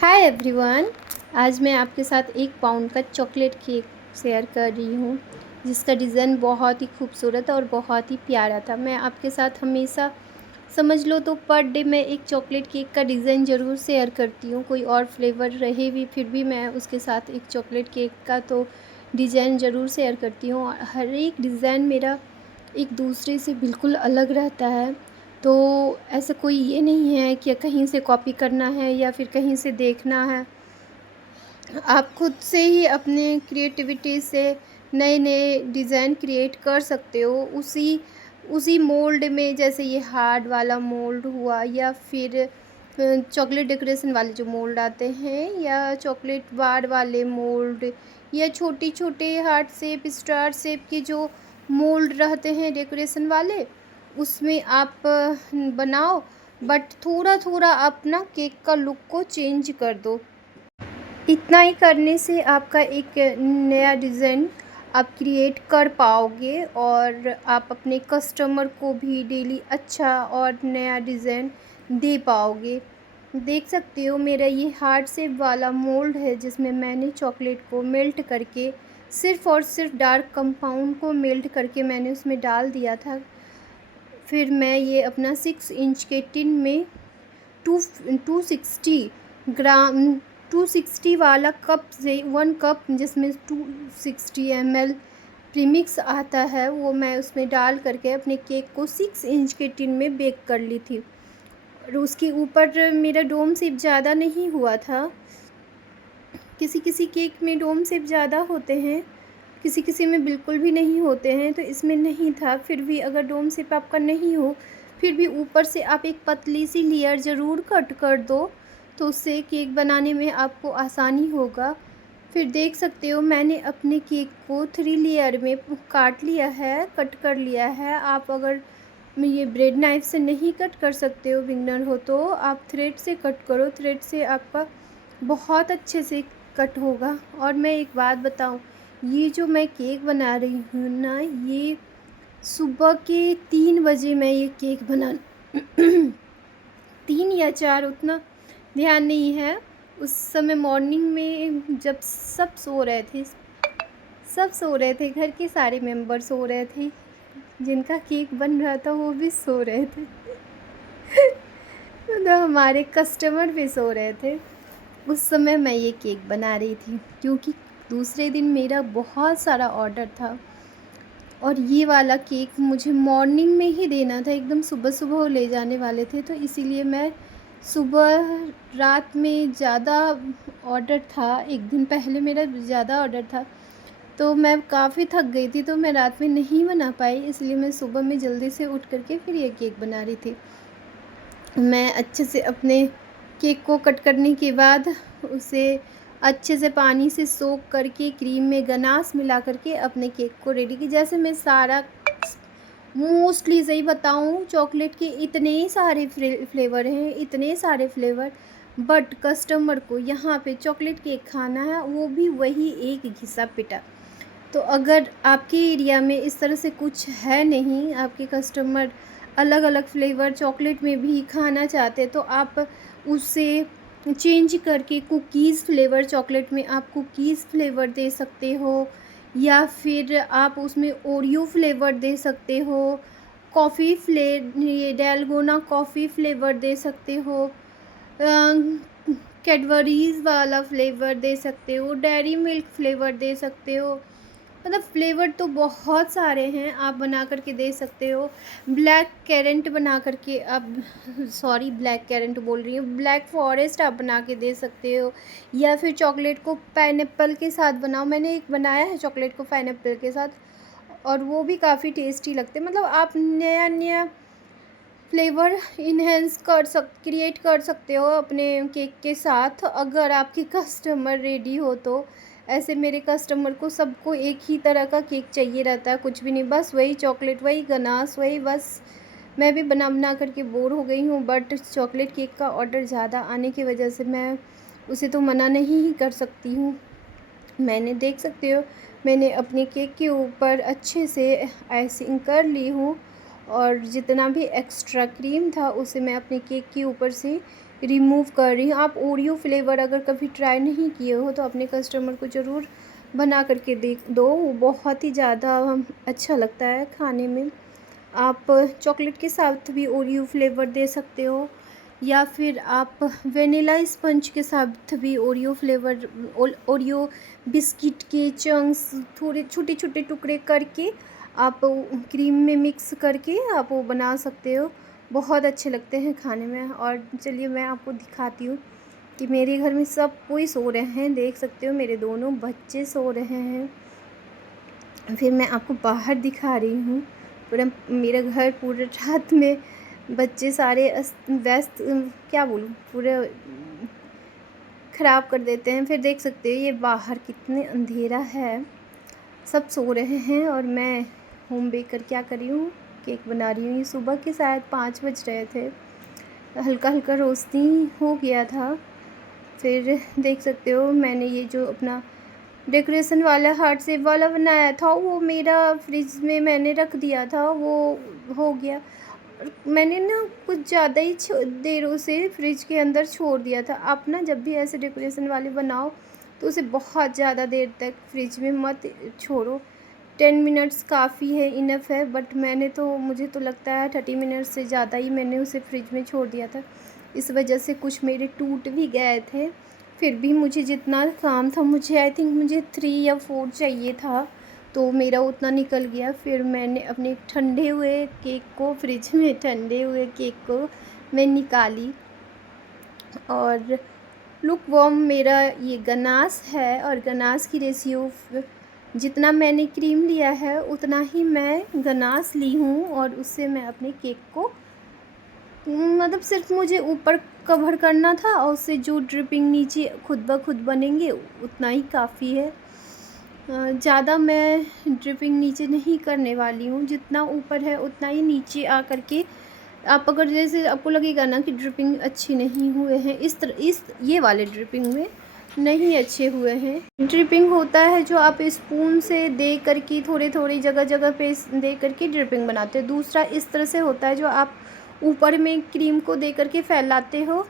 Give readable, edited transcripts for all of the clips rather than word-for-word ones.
Hi everyone. आज मैं आपके साथ 1 पाउंड का चॉकलेट केक शेयर कर रही हूँ, जिसका डिज़ाइन बहुत ही खूबसूरत और बहुत ही प्यारा था। मैं आपके साथ हमेशा समझ लो तो पर डे मैं एक चॉकलेट केक का डिज़ाइन ज़रूर शेयर करती हूँ। कोई और फ्लेवर रहे भी फिर भी मैं उसके साथ एक चॉकलेट केक का तो डिज़ाइन ज़रूर शेयर करती हूँ। और हर एक डिज़ाइन मेरा एक दूसरे से बिल्कुल अलग रहता है। तो ऐसा कोई ये नहीं है कि कहीं से कॉपी करना है या फिर कहीं से देखना है। आप खुद से ही अपने क्रिएटिविटी से नए-नए डिज़ाइन क्रिएट कर सकते हो। उसी उसी मोल्ड में, जैसे ये हार्ड वाला मोल्ड हुआ या फिर चॉकलेट डेकोरेशन वाले जो मोल्ड आते हैं, या चॉकलेट बार वाले मोल्ड, या छोटे-छोटे हार्ट शेप, स्टार शेप के जो मोल्ड रहते हैं डेकोरेशन वाले, उसमें आप बनाओ। बट थोड़ा-थोड़ा आप ना केक का लुक को चेंज कर दो। इतना ही करने से आपका एक नया डिज़ाइन आप क्रिएट कर पाओगे और आप अपने कस्टमर को भी डेली अच्छा और नया डिज़ाइन दे पाओगे। देख सकते हो, मेरा ये हार्ट शेप वाला मोल्ड है जिसमें मैंने चॉकलेट को मेल्ट करके सिर्फ़ और सिर्फ डार्क कंपाउंड को मेल्ट करके मैंने उसमें डाल दिया था। फिर मैं ये अपना 6 इंच के टिन में टू 260 ग्राम 260 वाला कप से 1 कप, जिसमें 260 ml प्रीमिक्स आता है, वो मैं उसमें डाल करके अपने केक को 6 इंच के टिन में बेक कर ली थी। और उसके ऊपर मेरा डोम शेप ज़्यादा नहीं हुआ था। किसी किसी केक में डोम शेप ज़्यादा होते हैं, किसी किसी में बिल्कुल भी नहीं होते हैं, तो इसमें नहीं था। फिर भी अगर डोम शेप आपका नहीं हो, फिर भी ऊपर से आप एक पतली सी लेयर ज़रूर कट कर दो, तो उससे केक बनाने में आपको आसानी होगा। फिर देख सकते हो, मैंने अपने केक को 3 लेयर में काट लिया है, कट कर लिया है। आप अगर ये ब्रेड नाइफ़ से नहीं कट कर सकते हो, बिगनर हो, तो आप थ्रेड से कट करो। थ्रेड से आपका बहुत अच्छे से कट होगा। और मैं एक बात बताऊँ, ये जो मैं केक बना रही हूँ ना, ये सुबह के 3 बजे मैं ये केक बना 3 या 4, उतना ध्यान नहीं है। उस समय मॉर्निंग में जब सब सो रहे थे, घर के सारे मेंबर सो रहे थे, जिनका केक बन रहा था वो भी सो रहे थे। तो हमारे कस्टमर भी सो रहे थे। उस समय मैं ये केक बना रही थी, क्योंकि दूसरे दिन मेरा बहुत सारा ऑर्डर था और ये वाला केक मुझे मॉर्निंग में ही देना था। एकदम सुबह-सुबह वो ले जाने वाले थे, तो इसीलिए मैं सुबह रात में ज़्यादा ऑर्डर था। एक दिन पहले मेरा ज़्यादा ऑर्डर था, तो मैं काफ़ी थक गई थी, तो मैं रात में नहीं बना पाई, इसलिए मैं सुबह में जल्दी से उठ कर के फिर ये केक बना रही थी। मैं अच्छे से अपने केक को कट करने के बाद उसे अच्छे से पानी से सोख करके क्रीम में गनाश मिला करके अपने केक को रेडी की। जैसे मैं सारा मोस्टली सही बताऊँ, चॉकलेट के इतने सारे फ्लेवर हैं, इतने सारे फ्लेवर, बट कस्टमर को यहाँ पे चॉकलेट केक खाना है, वो भी वही एक घिसा-पिटा। तो अगर आपके एरिया में इस तरह से कुछ है नहीं, आपके कस्टमर अलग-अलग फ्लेवर चॉकलेट में भी खाना चाहते हैं, तो आप उसे चेंज करके कुकीज़ फ्लेवर, चॉकलेट में आप कुकीज़ फ्लेवर दे सकते हो, या फिर आप उसमें ओरियो फ्लेवर दे सकते हो, ये डेलगोना कॉफ़ी फ्लेवर दे सकते हो, कैडबरीज़ वाला फ्लेवर दे सकते हो, डेयरी मिल्क फ्लेवर दे सकते हो। मतलब फ्लेवर तो बहुत सारे हैं, आप बना कर के दे सकते हो। ब्लैक करेंट बना कर के आप सॉरी ब्लैक करेंट बोल रही हूँ, ब्लैक फॉरेस्ट आप बना के दे सकते हो, या फिर चॉकलेट को पाइनएप्पल के साथ बनाओ। मैंने एक बनाया है चॉकलेट को पाइनएप्पल के साथ, और वो भी काफ़ी टेस्टी लगते हैं। मतलब आप नया-नया फ्लेवर क्रिएट कर सकते हो अपने केक के साथ, अगर आपके कस्टमर रेडी हो तो। ऐसे मेरे कस्टमर को सबको एक ही तरह का केक चाहिए रहता है, कुछ भी नहीं, बस वही चॉकलेट, वही गनाश, वही बस। मैं भी बना बना करके बोर हो गई हूँ, बट चॉकलेट केक का ऑर्डर ज़्यादा आने की वजह से मैं उसे तो मना नहीं ही कर सकती हूँ। मैंने देख सकते हो, मैंने अपने केक के ऊपर अच्छे से आइसिंग कर ली हूँ, और जितना भी एक्स्ट्रा क्रीम था उसे मैं अपने केक के ऊपर से रिमूव कर रही हूँ। आप ओरियो फ्लेवर अगर कभी ट्राई नहीं किए हो तो अपने कस्टमर को ज़रूर बना करके देख दो, वो बहुत ही ज़्यादा अच्छा लगता है खाने में। आप चॉकलेट के साथ भी ओरियो फ्लेवर दे सकते हो, या फिर आप वेनिला स्पंज के साथ भी ओरियो फ्लेवर, ओरियो बिस्किट के चंक्स थोड़े छोटे छोटे टुकड़े करके आप क्रीम में मिक्स करके आप वो बना सकते हो। बहुत अच्छे लगते हैं खाने में। और चलिए मैं आपको दिखाती हूँ कि मेरे घर में सब कोई सो रहे हैं, देख सकते हो मेरे दोनों बच्चे सो रहे हैं। फिर मैं आपको बाहर दिखा रही हूँ, पूरा मेरा घर पूरे रात में बच्चे सारे अस्त व्यस्त, क्या बोलूँ, पूरे ख़राब कर देते हैं। फिर देख सकते हो ये बाहर कितने अंधेरा है, सब सो रहे हैं और मैं होम बेकर क्या कर रही हूँ, केक बना रही हूँ। ये सुबह के शायद 5 बज रहे थे, हल्का हल्का रोशनी हो गया था। फिर देख सकते हो मैंने ये जो अपना डेकोरेशन वाला हार्ट शेप वाला बनाया था वो मेरा फ्रिज में मैंने रख दिया था, वो हो गया। और मैंने ना कुछ ज़्यादा ही देरों से फ्रिज के अंदर छोड़ दिया था। आप ना जब भी ऐसे डेकोरेशन वाले बनाओ तो उसे बहुत ज़्यादा देर तक फ्रिज में मत छोड़ो। 10 मिनट्स काफ़ी है, इनफ है। बट मैंने तो, मुझे तो लगता है 30 मिनट्स से ज़्यादा ही मैंने उसे फ्रिज में छोड़ दिया था। इस वजह से कुछ मेरे टूट भी गए थे। फिर भी मुझे जितना काम था, मुझे आई थिंक मुझे 3 या 4 चाहिए था, तो मेरा उतना निकल गया। फिर मैंने अपने ठंडे हुए केक को, फ्रिज में ठंडे हुए केक को मैं निकाली। और लुक वॉर्म मेरा ये गनाश है, और गनाश की रेशियो जितना मैंने क्रीम लिया है उतना ही मैं गनाश ली हूँ। और उससे मैं अपने केक को, मतलब सिर्फ मुझे ऊपर कवर करना था, और उससे जो ड्रिपिंग नीचे खुद ब खुद बनेंगे उतना ही काफ़ी है। ज़्यादा मैं ड्रिपिंग नीचे नहीं करने वाली हूँ, जितना ऊपर है उतना ही नीचे आ कर के। आप अगर जैसे आपको लगेगा ना कि ड्रिपिंग अच्छी नहीं हुए हैं, इस ये वाले ड्रिपिंग में नहीं अच्छे हुए हैं। ड्रिपिंग होता है जो आप स्पून से दे करके थोड़ी थोड़ी जगह जगह पे दे करके ड्रिपिंग बनाते हैं। दूसरा इस तरह से होता है जो आप ऊपर में क्रीम को दे करके फैलाते हो,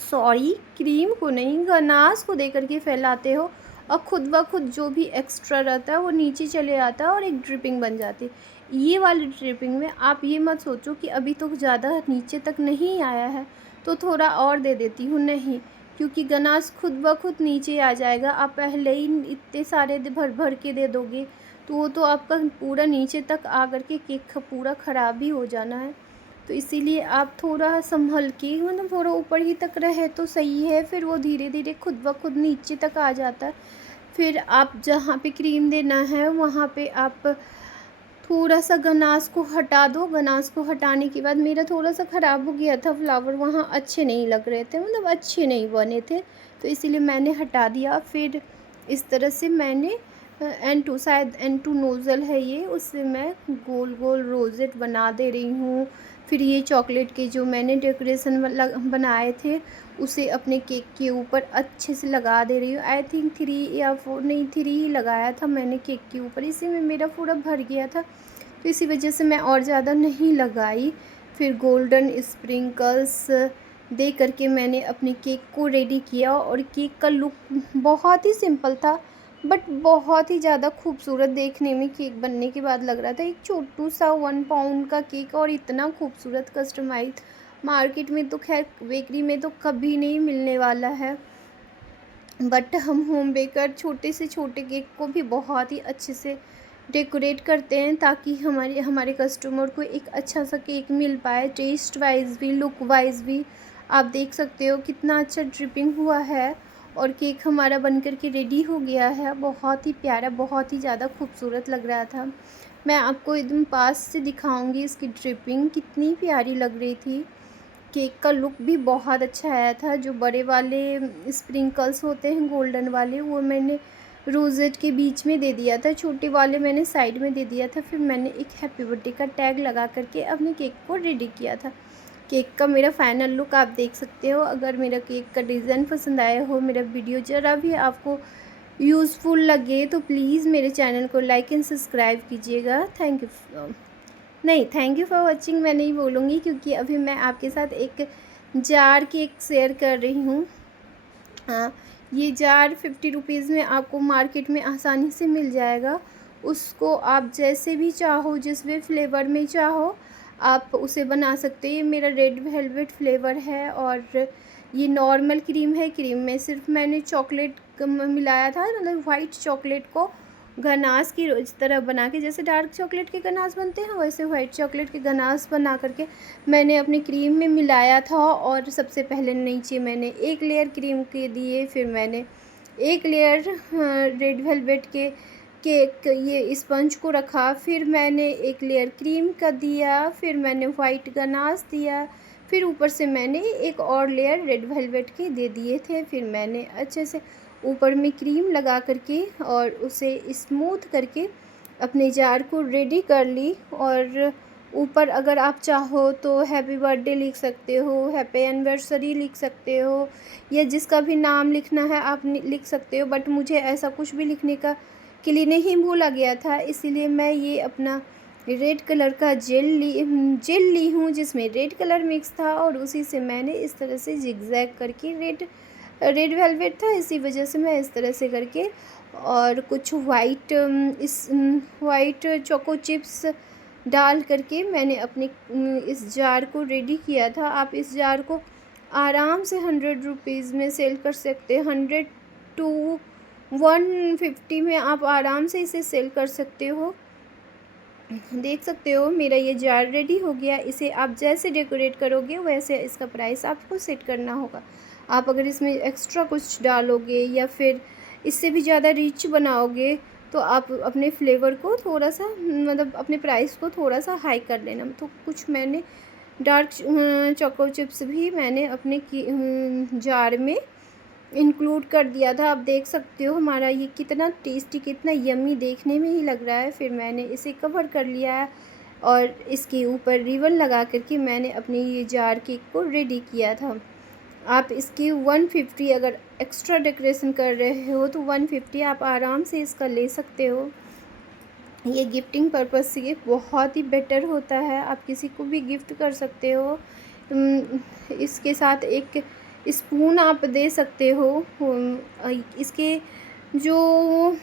सॉरी क्रीम को नहीं, गनाश को दे करके फैलाते हो, और खुद ब खुद जो भी एक्स्ट्रा रहता है वो नीचे चले आता है और एक ड्रिपिंग बन जाती है। ये वाली ड्रिपिंग में आप ये मत सोचो कि अभी तो ज़्यादा नीचे तक नहीं आया है तो थोड़ा और दे देती हूँ, नहीं, क्योंकि गनाश खुद ब खुद नीचे आ जाएगा। आप पहले ही इतने सारे भर भर के दे दोगे तो वो तो आपका पूरा नीचे तक आ कर के केक पूरा ख़राब ही हो जाना है। तो इसीलिए आप थोड़ा संभल के, मतलब थोड़ा ऊपर ही तक रहे तो सही है, फिर वो धीरे धीरे खुद ब खुद नीचे तक आ जाता है। फिर आप जहाँ पे क्रीम देना है वहाँ पे आप थोड़ा सा गनाश को हटा दो। गनाश को हटाने के बाद, मेरा थोड़ा सा ख़राब हो गया था फ्लावर, वहाँ अच्छे नहीं लग रहे थे, मतलब अच्छे नहीं बने थे, तो इसीलिए मैंने हटा दिया। फिर इस तरह से मैंने N2, शायद N2 नोज़ल है ये, उससे मैं गोल गोल रोज़ेट बना दे रही हूँ। फिर ये चॉकलेट के जो मैंने डेकोरेशन बनाए थे उसे अपने केक के ऊपर अच्छे से लगा दे रही हूँ। आई थिंक 3 या 4, नहीं 3 ही लगाया था मैंने केक के ऊपर, इसी में मेरा पूरा भर गया था, तो इसी वजह से मैं और ज़्यादा नहीं लगाई। फिर गोल्डन स्प्रिंकल्स दे करके मैंने अपने केक को रेडी किया, और केक का लुक बहुत ही सिंपल था बट बहुत ही ज़्यादा खूबसूरत देखने में केक बनने के बाद लग रहा था। एक छोटू सा 1 पाउंड का केक और इतना खूबसूरत कस्टमाइज मार्केट में तो, खैर बेकरी में तो कभी नहीं मिलने वाला है। बट हम होम बेकर छोटे से छोटे केक को भी बहुत ही अच्छे से डेकोरेट करते हैं ताकि हमारे कस्टमर को एक अच्छा सा केक मिल पाए, टेस्ट वाइज भी, लुक वाइज भी। आप देख सकते हो कितना अच्छा ड्रिपिंग हुआ है, और केक हमारा बनकर के रेडी हो गया है। बहुत ही प्यारा, बहुत ही ज़्यादा खूबसूरत लग रहा था। मैं आपको एकदम पास से दिखाऊंगी, इसकी ड्रिपिंग कितनी प्यारी लग रही थी। केक का लुक भी बहुत अच्छा आया था। जो बड़े वाले स्प्रिंकल्स होते हैं गोल्डन वाले, वो मैंने रोज़ेट के बीच में दे दिया था, छोटे वाले मैंने साइड में दे दिया था। फिर मैंने एक हैप्पी बर्थडे का टैग लगा करके अपने केक को रेडी किया था। केक का मेरा फाइनल लुक आप देख सकते हो। अगर मेरा केक का डिज़ाइन पसंद आया हो, मेरा वीडियो ज़रा भी आपको यूज़फुल लगे तो प्लीज़ मेरे चैनल को लाइक एंड सब्सक्राइब कीजिएगा। Thank you. नहीं, थैंक यू फॉर वॉचिंग मैं नहीं बोलूँगी, क्योंकि अभी मैं आपके साथ एक जार केक शेयर कर रही हूँ। ये जार 50 रुपीज़ में आपको मार्केट में आसानी से मिल जाएगा। उसको आप जैसे भी चाहो, जिस भी फ्लेवर में चाहो आप उसे बना सकते हो। ये मेरा रेड वेलवेट फ्लेवर है और ये नॉर्मल क्रीम है। क्रीम में सिर्फ मैंने चॉकलेट मिलाया था, मतलब वाइट चॉकलेट को गनाश की इस तरह बना के, जैसे डार्क चॉकलेट के गनाश बनते हैं वैसे वाइट चॉकलेट के गनाश बना करके मैंने अपनी क्रीम में मिलाया था। और सबसे पहले नीचे मैंने एक लेयर क्रीम के दिए, फिर मैंने एक लेयर रेड वेलवेट के केक ये स्पंज को रखा, फिर मैंने एक लेयर क्रीम का दिया, फिर मैंने वाइट गनाश दिया, फिर ऊपर से मैंने एक और लेयर रेड वेलवेट के दे दिए थे। फिर मैंने अच्छे से ऊपर में क्रीम लगा करके और उसे स्मूथ करके अपने जार को रेडी कर ली। और ऊपर अगर आप चाहो तो हैप्पी बर्थडे लिख सकते हो, हैप्पी एनिवर्सरी लिख सकते हो, या जिसका भी नाम लिखना है आप लिख सकते हो। बट मुझे ऐसा कुछ भी लिखने का के लिए नहीं भूला गया था, इसीलिए मैं ये अपना रेड कलर का जेल ली हूँ जिसमें रेड कलर मिक्स था, और उसी से मैंने इस तरह से जिगजैग करके रेड वेलवेट था, इसी वजह से मैं इस तरह से करके और कुछ वाइट चोको चिप्स डाल करके मैंने अपने इस जार को रेडी किया था। आप इस जार को आराम से 100 रुपीज़ में सेल कर सकते हैं। 100 टू 150 में आप आराम से इसे सेल कर सकते हो। देख सकते हो मेरा ये जार रेडी हो गया। इसे आप जैसे डेकोरेट करोगे वैसे इसका प्राइस आपको सेट करना होगा। आप अगर इसमें एक्स्ट्रा कुछ डालोगे या फिर इससे भी ज़्यादा रिच बनाओगे तो आप अपने फ्लेवर को थोड़ा सा, मतलब अपने प्राइस को थोड़ा सा हाई कर लेना। तो कुछ मैंने डार्क चोको चिप्स भी मैंने अपने जार में इंक्लूड कर दिया था। आप देख सकते हो हमारा ये कितना टेस्टी, कितना यम्मी देखने में ही लग रहा है। फिर मैंने इसे कवर कर लिया है और इसके ऊपर रिबन लगा करके मैंने अपनी ये जार केक को रेडी किया था। आप इसकी 150 अगर एक्स्ट्रा डेकोरेशन कर रहे हो तो 150 आप आराम से इसका ले सकते हो। ये गिफ्टिंग पर्पज़ से ये बहुत ही बेटर होता है, आप किसी को भी गिफ्ट कर सकते हो। इसके साथ एक स्पून आप दे सकते हो। इसके जो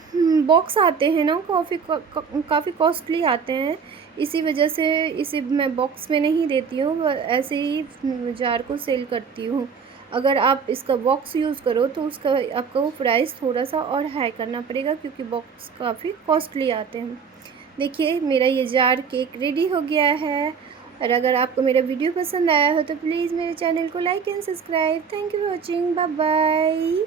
बॉक्स आते हैं ना काफ़ी कॉस्टली आते हैं, इसी वजह से इसे मैं बॉक्स में नहीं देती हूँ, ऐसे ही जार को सेल करती हूँ। अगर आप इसका बॉक्स यूज़ करो तो उसका आपका वो प्राइस थोड़ा सा और हाई करना पड़ेगा, क्योंकि बॉक्स काफ़ी कॉस्टली आते हैं। देखिए मेरा ये जार केक रेडी हो गया है। और अगर आपको मेरा वीडियो पसंद आया हो तो प्लीज़ मेरे चैनल को like and subscribe. Thank you for watching, bye bye.